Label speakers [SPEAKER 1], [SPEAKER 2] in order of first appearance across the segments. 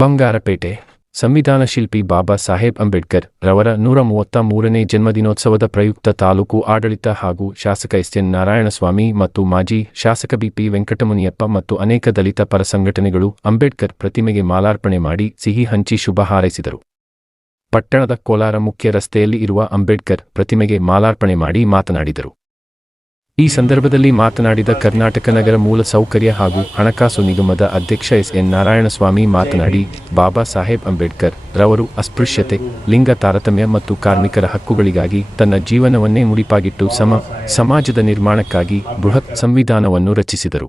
[SPEAKER 1] ಬಂಗಾರಪೇಟೆ, ಸಂವಿಧಾನ ಶಿಲ್ಪಿ ಬಾಬಾ ಸಾಹೇಬ್ ಅಂಬೇಡ್ಕರ್ ರವರ ನೂರ ಮೂವತ್ತ ಮೂರನೇ ಜನ್ಮದಿನೋತ್ಸವದ ಪ್ರಯುಕ್ತ ತಾಲೂಕು ಆಡಳಿತ ಹಾಗೂ ಶಾಸಕ ಎಸ್ ಎನ್ ನಾರಾಯಣಸ್ವಾಮಿ ಮತ್ತು ಮಾಜಿ ಶಾಸಕ ಬಿಪಿ ವೆಂಕಟಮುನಿಯಪ್ಪ ಮತ್ತು ಅನೇಕ ದಲಿತ ಪರ ಸಂಘಟನೆಗಳು ಅಂಬೇಡ್ಕರ್ ಪ್ರತಿಮೆಗೆ ಮಾಲಾರ್ಪಣೆ ಮಾಡಿ ಸಿಹಿ ಹಂಚಿ ಶುಭ ಹಾರೈಸಿದರು. ಪಟ್ಟಣದ ಕೋಲಾರ ಮುಖ್ಯ ರಸ್ತೆಯಲ್ಲಿ ಇರುವ ಅಂಬೇಡ್ಕರ್ ಪ್ರತಿಮೆಗೆ ಮಾಲಾರ್ಪಣೆ ಮಾಡಿ ಮಾತನಾಡಿದರು. ಈ ಸಂದರ್ಭದಲ್ಲಿ ಮಾತನಾಡಿದ ಕರ್ನಾಟಕ ನಗರ ಮೂಲ ಸೌಕರ್ಯ ಹಾಗೂ ಹಣಕಾಸು ನಿಗಮದ ಅಧ್ಯಕ್ಷ ಎಸ್ ಎನ್ ನಾರಾಯಣಸ್ವಾಮಿ ಮಾತನಾಡಿ, ಬಾಬಾ ಸಾಹೇಬ್ ಅಂಬೇಡ್ಕರ್ ರವರು ಅಸ್ಪೃಶ್ಯತೆ, ಲಿಂಗ ತಾರತಮ್ಯ ಮತ್ತು ಕಾರ್ಮಿಕರ ಹಕ್ಕುಗಳಿಗಾಗಿ ತನ್ನ ಜೀವನವನ್ನೇ ಮುಡಿಪಾಗಿಟ್ಟು ಸಮ, ಸಮಾಜದ ನಿರ್ಮಾಣಕ್ಕಾಗಿ ಬೃಹತ್ ಸಂವಿಧಾನವನ್ನು ರಚಿಸಿದರು.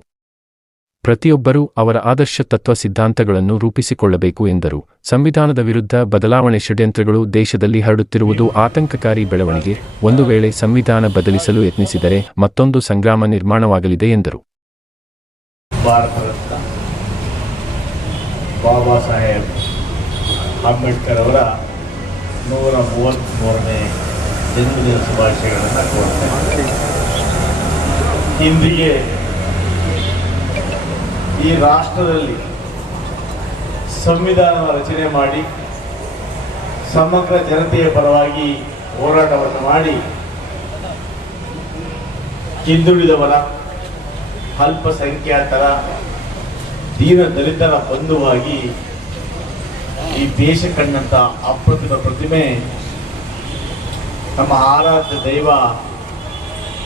[SPEAKER 1] ಪ್ರತಿಯೊಬ್ಬರೂ ಅವರ ಆದರ್ಶ ತತ್ವ ಸಿದ್ಧಾಂತಗಳನ್ನು ರೂಪಿಸಿಕೊಳ್ಳಬೇಕು ಎಂದರು. ಸಂವಿಧಾನದ ವಿರುದ್ಧ ಬದಲಾವಣೆ ಷಡ್ಯಂತ್ರಗಳು ದೇಶದಲ್ಲಿ ಹರಡುತ್ತಿರುವುದು ಆತಂಕಕಾರಿ ಬೆಳವಣಿಗೆ. ಒಂದು ವೇಳೆ ಸಂವಿಧಾನ ಬದಲಿಸಲು ಯತ್ನಿಸಿದರೆ ಮತ್ತೊಂದು ಸಂಗ್ರಾಮ ನಿರ್ಮಾಣವಾಗಲಿದೆ ಎಂದರು.
[SPEAKER 2] ಬಾಬಾ ಸಾಹೇಬ್ ಅಂಬೇಡ್ಕರ್ ಅವರ ನೂರ ಮೂವತ್ತ್ಮೂರನೇ ಜನ್ಮದಿನ ಶುಭಾಶಯಗಳನ್ನು ಇಂದಿಗೆ ಈ ರಾಷ್ಟ್ರದಲ್ಲಿ ಸಂವಿಧಾನ ರಚನೆ ಮಾಡಿ, ಸಮಗ್ರ ಜನತೆಯ ಪರವಾಗಿ ಹೋರಾಟವನ್ನು ಮಾಡಿ, ಹಿಂದುಳಿದವರ ಅಲ್ಪಸಂಖ್ಯಾತರ ದೀನ ದಲಿತರ ಬಂಧುವಾಗಿ ಈ ದೇಶ ಕಂಡಂತ ಅಪ್ರತಿಮ ಪ್ರತಿಮೆ ನಮ್ಮ ಆರಾಧ್ಯ ದೈವ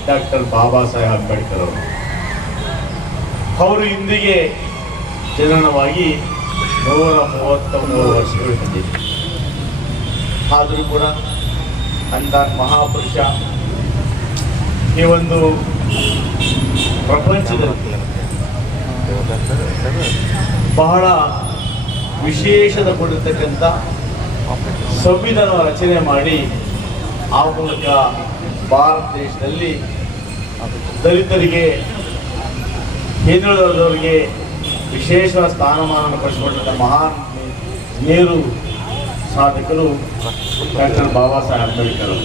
[SPEAKER 2] ಡಾಕ್ಟರ್ ಬಾಬಾ ಸಾಹೇಬ್ ಅಂಬೇಡ್ಕರ್ ಅವರು. ಅವರು ಇಂದಿಗೆ ಜನನವಾಗಿ ನೂರ ಮೂವತ್ತ ಮೂರು ವರ್ಷಗಳು ಆದರೂ ಕೂಡ ಅಂತ ಮಹಾಪುರುಷ ಈ ಒಂದು ಪ್ರಪಂಚದ ಬಹಳ ವಿಶೇಷದ ಕೊಡಿರ್ತಕ್ಕಂಥ ಸಂವಿಧಾನ ರಚನೆ ಮಾಡಿ ಆ ಮೂಲಕ ಭಾರತ ದೇಶದಲ್ಲಿ ದಲಿತರಿಗೆ ಹಿಂದುಳಿದವರಿಗೆ ವಿಶೇಷ ಸ್ಥಾನಮಾನವನ್ನು ಪಡಿಸಿಕೊಂಡಂಥ ಮಹಾನ್ ಮೇರು ಸಾಧಕರು ಡಾಕ್ಟರ್ ಬಾಬಾ ಸಾಹೇಬ್ ಅಂಬೇಡ್ಕರ್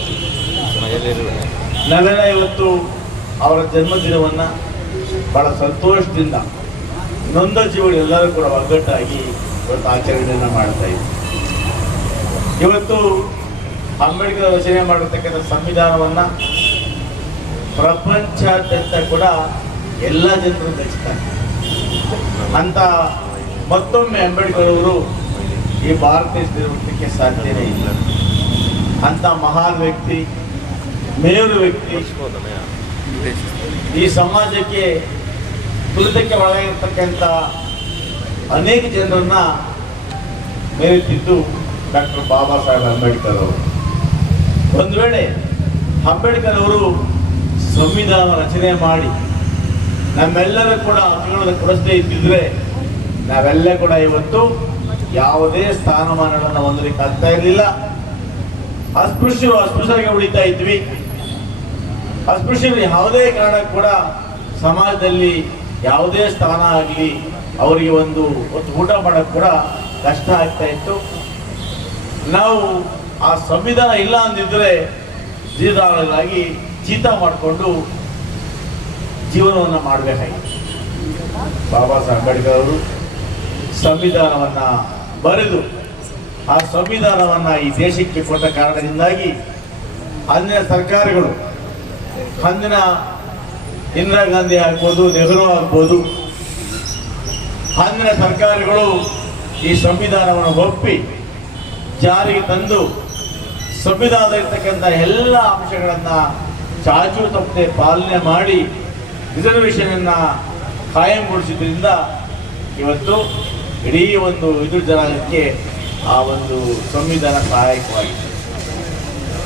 [SPEAKER 2] ನಾವೆಲ್ಲ ಇವತ್ತು ಅವರ ಜನ್ಮದಿನವನ್ನು ಬಹಳ ಸಂತೋಷದಿಂದ ನೊಂದ ಜೀವಗಳು ಎಲ್ಲರೂ ಕೂಡ ಒಗ್ಗಟ್ಟಾಗಿ ಇವತ್ತು ಆಚರಣೆಯನ್ನು ಮಾಡ್ತಾ ಇದ್ದೀವಿ ಇವತ್ತು ಅಂಬೇಡ್ಕರ್ ರಚನೆ ಮಾಡಿರ್ತಕ್ಕಂಥ ಸಂವಿಧಾನವನ್ನು ಪ್ರಪಂಚಾದ್ಯಂತ ಕೂಡ ಎಲ್ಲ ಜನರು ಧರಿಸ್ತಾರೆ. ಅಂತ ಮತ್ತೊಮ್ಮೆ ಅಂಬೇಡ್ಕರ್ ಅವರು ಈ ಭಾರತ ಹುಟ್ಟಲಿಕ್ಕೆ ಸಾಧ್ಯನೇ ಇಲ್ಲ. ಅಂತ ಮಹಾನ್ ವ್ಯಕ್ತಿ, ಮೇರು ವ್ಯಕ್ತಿ ಈ ಸಮಾಜಕ್ಕೆ ತುಳಿತಕ್ಕೆ ಒಳಗಿರ್ತಕ್ಕಂಥ ಅನೇಕ ಜನರನ್ನ ಮೇರುತ್ತಿದ್ದು ಡಾಕ್ಟರ್ ಬಾಬಾ ಸಾಹೇಬ್ ಅಂಬೇಡ್ಕರ್ ಅವರು. ಒಂದು ವೇಳೆ ಅಂಬೇಡ್ಕರ್ ಅವರು ಸಂವಿಧಾನ ರಚನೆ ಮಾಡಿ ನಮ್ಮೆಲ್ಲರ ಕೂಡ ಹಕ್ಕುಗಳನ್ನು ಪ್ರಶ್ನೆ ಇದ್ದಿದ್ರೆ ನಾವೆಲ್ಲ ಕೂಡ ಇವತ್ತು ಯಾವುದೇ ಸ್ಥಾನಮಾನಗಳನ್ನು ಹೊಂದಲಿಕ್ಕೆ ಆಗ್ತಾ ಇರಲಿಲ್ಲ. ಅಸ್ಪೃಶ್ಯರು ಅಸ್ಪೃಶ್ಯರಿಗೆ ಉಳಿತಾ ಇದ್ವಿ. ಅಸ್ಪೃಶ್ಯರು ಯಾವುದೇ ಕಾರಣ ಕೂಡ ಸಮಾಜದಲ್ಲಿ ಯಾವುದೇ ಸ್ಥಾನ ಆಗಲಿ, ಅವರಿಗೆ ಒಂದು ಹೊತ್ತು ಊಟ ಮಾಡೋಕ್ಕೆ ಕೂಡ ಕಷ್ಟ ಆಗ್ತಾ ಇತ್ತು. ನಾವು ಆ ಸಂವಿಧಾನ ಇಲ್ಲ ಅಂದಿದ್ರೆ ಜೀವನಗಳಾಗಿ ಚೀತ ಮಾಡಿಕೊಂಡು ಜೀವನವನ್ನು ಮಾಡಬೇಕಾಗಿತ್ತು ಬಾಬಾ ಸಾಹೇಬ್ ಅಂಬೇಡ್ಕರ್ ಅವರು ಸಂವಿಧಾನವನ್ನು ಬರೆದು ಆ ಸಂವಿಧಾನವನ್ನು ಈ ದೇಶಕ್ಕೆ ಕೊಟ್ಟ ಕಾರಣದಿಂದಾಗಿ ಅಂದಿನ ಸರ್ಕಾರಗಳು, ಅಂದಿನ ಇಂದಿರಾ ಗಾಂಧಿ ಆಗ್ಬೋದು, ನೆಹರು ಆಗ್ಬೋದು, ಅಂದಿನ ಸರ್ಕಾರಗಳು ಈ ಸಂವಿಧಾನವನ್ನು ಒಪ್ಪಿ ಜಾರಿಗೆ ತಂದು ಸಂವಿಧಾನದಲ್ಲಿರ್ತಕ್ಕಂಥ ಎಲ್ಲ ಅಂಶಗಳನ್ನು ಚಾಚು ತಪ್ಪದೆ ಪಾಲನೆ ಮಾಡಿ ರಿಸರ್ವೇಷನ್ ಕಾಯಂಗೊಳಿಸಿದ್ರಿಂದ ಇವತ್ತು ಇಡೀ ಒಂದು ಇದು ಜನಾಂಗಕ್ಕೆ ಆ ಒಂದು ಸಂವಿಧಾನ ಸಹಾಯಕವಾಗಿದೆ.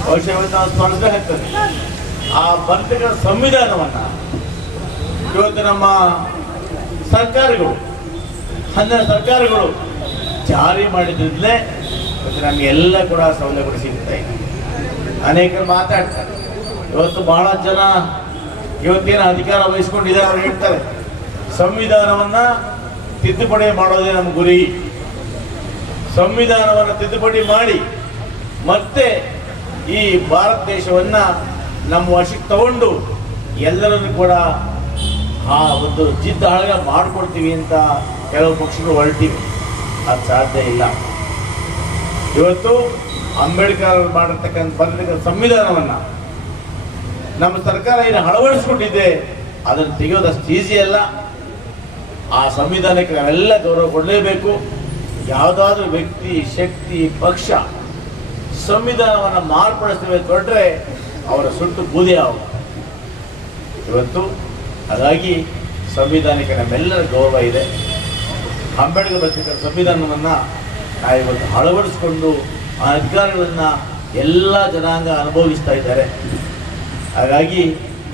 [SPEAKER 2] ಬಹುಶಃ ನಾವು ಸ್ಮರಿಸಬೇಕಾಗ್ತದೆ ಆ ಬರ್ತಕ್ಕಂಥ ಸಂವಿಧಾನವನ್ನ ಇವತ್ತು ನಮ್ಮ ಸರ್ಕಾರಗಳು ಹನ್ನೆರಡು ಸರ್ಕಾರಗಳು ಜಾರಿ ಮಾಡಿದ್ರಿಂದಲೇ ಇವತ್ತು ನಮಗೆಲ್ಲ ಕೂಡ ಸೌಲಭ್ಯಗಳು ಸಿಗ್ತಾ ಇದೆ ಅನೇಕರು ಮಾತಾಡ್ತಾರೆ. ಇವತ್ತು ಬಹಳ ಜನ ಇವತ್ತೇನು ಅಧಿಕಾರ ವಹಿಸ್ಕೊಂಡಿದ್ದಾರೆ ಅವ್ರು ಹೇಳ್ತಾರೆ. ಸಂವಿಧಾನವನ್ನ ತಿದ್ದುಪಡಿ ಮಾಡೋದೇ ನಮ್ಮ ಗುರಿ. ಸಂವಿಧಾನವನ್ನು ತಿದ್ದುಪಡಿ ಮಾಡಿ ಮತ್ತೆ ಈ ಭಾರತ ದೇಶವನ್ನ ನಮ್ಮ ವಶಕ್ಕೆ ತಗೊಂಡು ಎಲ್ಲರನ್ನು ಕೂಡ ಆ ಒಂದು ಜಿದ್ದಾಳಗ ಮಾಡಿಕೊಡ್ತೀವಿ ಅಂತ ಕೆಲವು ಪಕ್ಷಗಳು ಹೊರಟಿವೆ. ಅದು ಸಾಧ್ಯ ಇಲ್ಲ. ಇವತ್ತು ಅಂಬೇಡ್ಕರ್ ಮಾಡಿರ್ತಕ್ಕಂಥ ಬಂದಿರ್ತಕ್ಕಂಥ ಸಂವಿಧಾನವನ್ನು ನಮ್ಮ ಸರ್ಕಾರ ಏನು ಅಳವಡಿಸ್ಕೊಂಡಿದೆ, ಅದನ್ನು ತೆಗೆಯೋದಷ್ಟು ಈಸಿ ಅಲ್ಲ. ಆ ಸಂವಿಧಾನಕ್ಕೆ ನಾವೆಲ್ಲ ಗೌರವ ಕೊಡಲೇಬೇಕು. ಯಾವುದಾದ್ರೂ ವ್ಯಕ್ತಿ, ಶಕ್ತಿ, ಪಕ್ಷ ಸಂವಿಧಾನವನ್ನು ಮಾರ್ಪಡಿಸ್ತೇವೆ ತೊಟ್ಟರೆ ಅವರ ಸುಟ್ಟು ಬೂದಿ ಆಗುತ್ತೆ ಇವತ್ತು ಹಾಗಾಗಿ ಸಂವಿಧಾನಕ್ಕೆ ನಮ್ಮೆಲ್ಲರ ಗೌರವ ಇದೆ. ಅಂಬೇಡ್ಕರ್ ಬರ್ತಕ್ಕಂಥ ಸಂವಿಧಾನವನ್ನು ನಾವು ಇವತ್ತು ಅಳವಡಿಸ್ಕೊಂಡು ಆ ಅಧಿಕಾರಗಳನ್ನು ಎಲ್ಲ ಜನಾಂಗ ಅನುಭವಿಸ್ತಾ ಇದ್ದಾರೆ. ಹಾಗಾಗಿ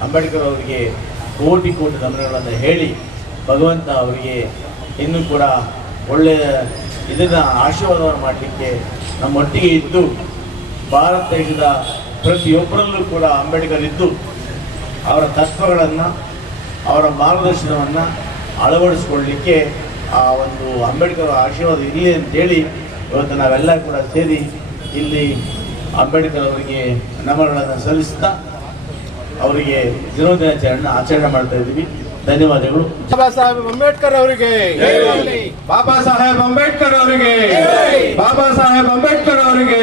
[SPEAKER 2] ಅಂಬೇಡ್ಕರ್ ಅವರಿಗೆ ಕೋಟಿ ಕೋಟಿ ನಮನಗಳನ್ನು ಹೇಳಿ ಭಗವಂತ ಅವರಿಗೆ ಇನ್ನೂ ಕೂಡ ಒಳ್ಳೆಯ ಇದನ್ನು ಆಶೀರ್ವಾದವನ್ನು ಮಾಡಲಿಕ್ಕೆ ನಮ್ಮೊಟ್ಟಿಗೆ ಇದ್ದು, ಭಾರತ ದೇಶದ ಪ್ರತಿಯೊಬ್ಬರಲ್ಲೂ ಕೂಡ ಅಂಬೇಡ್ಕರ್ ಇದ್ದು, ಅವರ ತತ್ವಗಳನ್ನು, ಅವರ ಮಾರ್ಗದರ್ಶನವನ್ನು ಅಳವಡಿಸ್ಕೊಳ್ಳಿಕ್ಕೆ ಆ ಒಂದು ಅಂಬೇಡ್ಕರ್ ಆಶೀರ್ವಾದ ಇರಲಿ ಅಂತೇಳಿ ಇವತ್ತು ನಾವೆಲ್ಲ ಕೂಡ ಸೇರಿ ಇಲ್ಲಿ ಅಂಬೇಡ್ಕರ್ ಅವರಿಗೆ ನಮನಗಳನ್ನು ಸಲ್ಲಿಸ್ತಾ ಅವರಿಗೆ ದಿನೋದಿನಾಚರಣೆ ಆಚರಣೆ ಮಾಡ್ತಾ ಇದ್ದೀವಿ. ಧನ್ಯವಾದಗಳು.
[SPEAKER 3] ಬಾಬಾ ಸಾಹೇಬ್ ಅಂಬೇಡ್ಕರ್ ಅವರಿಗೆ. ಬಾಬಾ. ಸಾಹೇಬ್ ಅಂಬೇಡ್ಕರ್ ಅವರಿಗೆ. ಬಾಬಾ ಸಾಹೇಬ್ ಅಂಬೇಡ್ಕರ್ ಅವರಿಗೆ.